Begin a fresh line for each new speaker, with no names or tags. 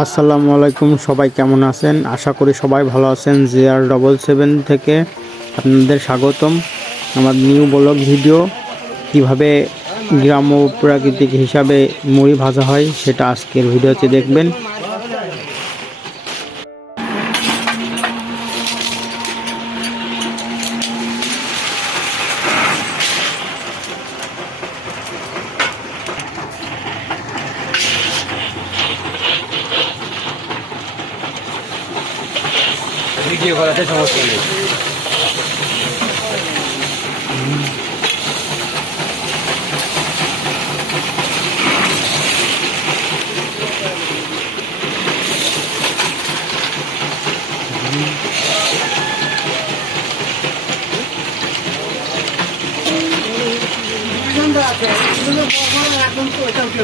আসসালামু আলাইকুম, সবাই কেমন আছেন? আশা করি সবাই ভালো আছেন। জে আর ডবল সেভেন থেকে আপনাদের স্বাগতম। আমার নিউ ব্লগ ভিডিও কীভাবে গ্রাম্য প্রাকৃতিক হিসাবে মুড়ি ভাজা হয়, সেটা আজকের ভিডিওতে দেখবেন।
ভিডিও করাতে সমস্যা নেই। একদম তো এটা উঠে